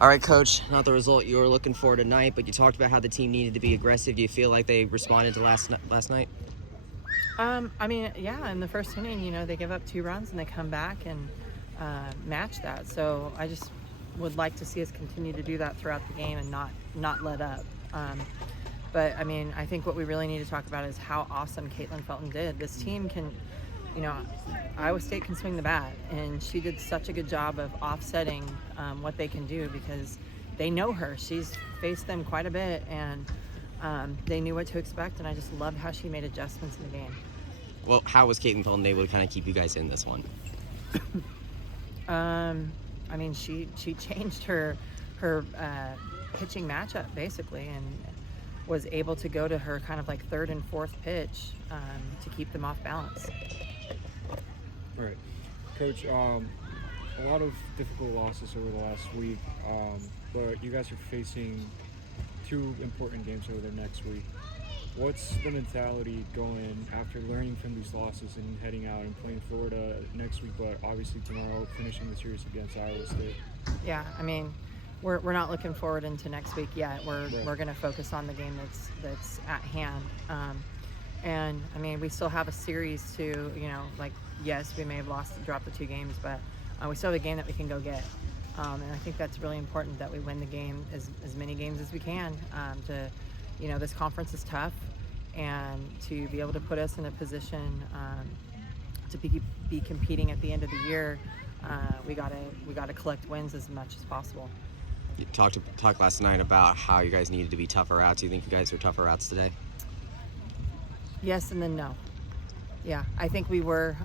All right, Coach, not the result you were looking for tonight, but you talked about how the team needed to be aggressive. Do you feel like they responded to last night? I mean, yeah, in the first inning, they give up 2 runs and they come back and match that. So I just would like to see us continue to do that throughout the game and not let up. But I mean, I think what we really need to talk about is how awesome Caitlin Felton did. This team can, Iowa State can swing the bat, and she did such a good job of offsetting what they can do because they know her. She's faced them quite a bit, and they knew what to expect, and I just loved how she made adjustments in the game. Well, how was Caitlin Felton able to kind of keep you guys in this one? I mean, she changed her pitching matchup basically, and was able to go to her kind of like third and fourth pitch to keep them off balance. All right, Coach. A lot of difficult losses over the last week, but you guys are facing 2 important games over the next week. What's the mentality going after learning from these losses and heading out and playing Florida next week, but obviously tomorrow finishing the series against Iowa State? Yeah, I mean, we're not looking forward into next week yet. We're going to focus on the game that's at hand. And I mean, we still have a series to, yes, we may have dropped the 2 games, but we still have a game that we can go get. And I think that's really important that we win the game, as many games as we can. This conference is tough, and to be able to put us in a position to be competing at the end of the year, we gotta collect wins as much as possible. You talked last night about how you guys needed to be tougher outs. Do you think you guys are tougher outs today? Yes, and then no. Yeah, I think we were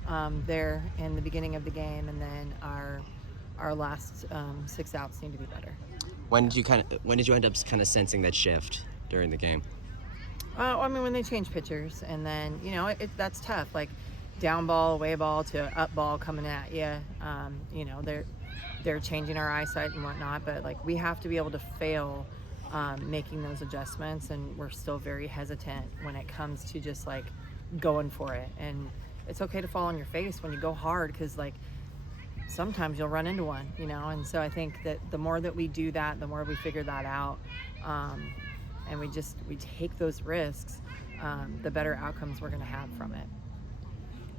there in the beginning of the game, and then our last 6 outs need to be better. When did you end up kind of sensing that shift during the game? I mean, when they change pitchers, and then that's tough. Like down ball, away ball to up ball coming at you. They're changing our eyesight and whatnot, but like we have to be able to fail making those adjustments, and we're still very hesitant when it comes to just like going for it. And it's okay to fall on your face when you go hard, because like sometimes you'll run into one, and so I think that the more that we do that, the more we figure that out, and we take those risks, the better outcomes we're going to have from it.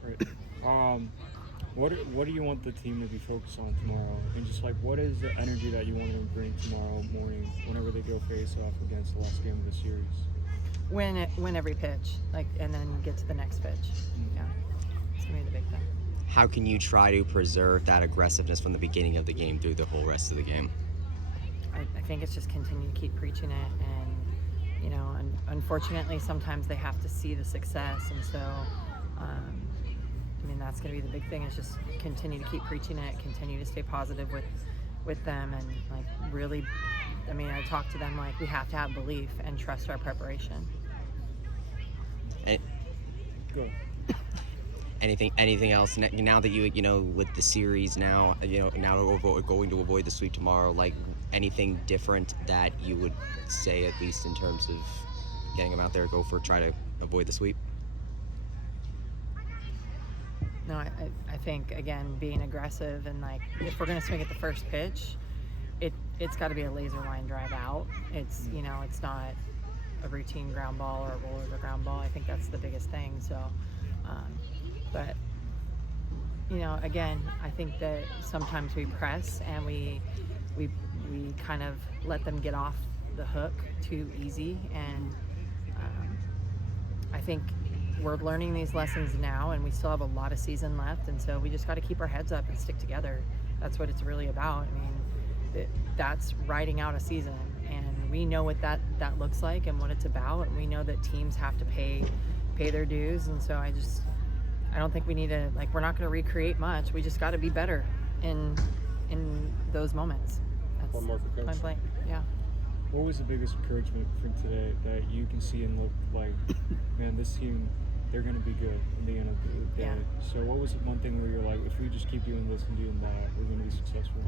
Right. What do you want the team to be focused on tomorrow? And just like, what is the energy that you want them to bring tomorrow morning whenever they go face off against the last game of the series? Win every pitch, and then get to the next pitch. Yeah, it's gonna be the big thing. How can you try to preserve that aggressiveness from the beginning of the game through the whole rest of the game? I think it's just continue to keep preaching it, and unfortunately sometimes they have to see the success, and so I mean, that's going to be the big thing, is just continue to keep preaching it, continue to stay positive with them, and like really, I mean, I talk to them like we have to have belief and trust our preparation. Go. Anything else now that you with the series now, now we're going to avoid the sweep tomorrow, like anything different that you would say, at least in terms of getting them out there, try to avoid the sweep? No, I think, again, being aggressive, and like if we're going to swing at the first pitch, it's got to be a laser line drive out. It's it's not a routine ground ball or a roller ground ball. I think that's the biggest thing. So, but again, I think that sometimes we press and we kind of let them get off the hook too easy, and I think we're learning these lessons now, and we still have a lot of season left, and so we just got to keep our heads up and stick together. That's what it's really about. I mean, that's riding out a season, and we know what that looks like and what it's about, and we know that teams have to pay their dues, and so I don't think we need to, like, we're not going to recreate much. We just got to be better in those moments. That's one more for Coach. point blank. Yeah. What was the biggest encouragement from today that you can see and look like, man, this team, they're going to be good in the end of the day? Yeah. So what was one thing where you're like, if we just keep doing this and doing that, we're going to be successful?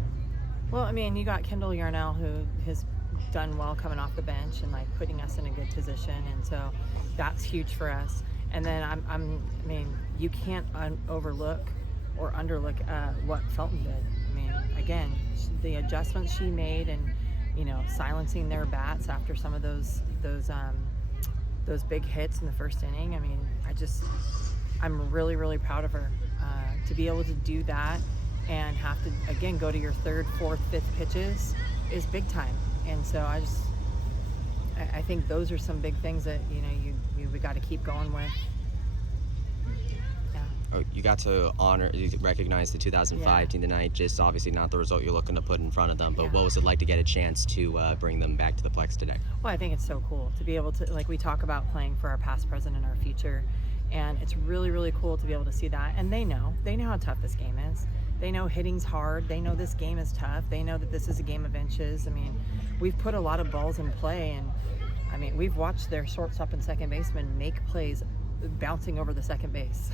Well, I mean, you got Kendall Yarnell, who has done well coming off the bench and like putting us in a good position, and so that's huge for us. And then I mean, you can't overlook or underlook what Felton did. I mean, again, the adjustments she made, and silencing their bats after some of those big hits in the first inning. I mean, I'm really, really proud of her to be able to do that and have to, again, go to your third, fourth, fifth pitches is big time. And so I think those are some big things that we got to keep going with. Yeah. You got to recognize the 2005 team tonight. Just obviously not the result you're looking to put in front of them, but what was it like to get a chance to bring them back to the Plex today? Well, I think it's so cool to be able to, like, we talk about playing for our past, present, and our future, and it's really, really cool to be able to see that. And they know how tough this game is. They know hitting's hard. They know this game is tough. They know that this is a game of inches. I mean, we've put a lot of balls in play, and I mean, we've watched their shortstop and second baseman make plays bouncing over the second base,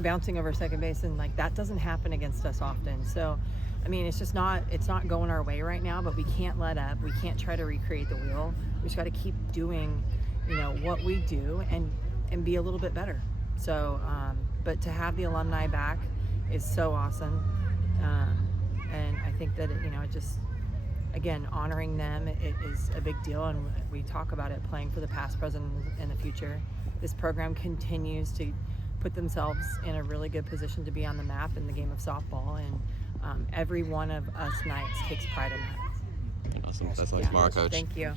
bouncing over second base, and like that doesn't happen against us often. So, I mean, it's not going our way right now, but we can't let up. We can't try to recreate the wheel. We just got to keep doing, what we do and be a little bit better. So, but to have the alumni back is so awesome, and I think that it just, again, honoring them, it is a big deal, and we talk about it, playing for the past, present, and the future. This program continues to put themselves in a really good position to be on the map in the game of softball, and every one of us Knights takes pride in that. Awesome. That's nice, Coach. Thank you.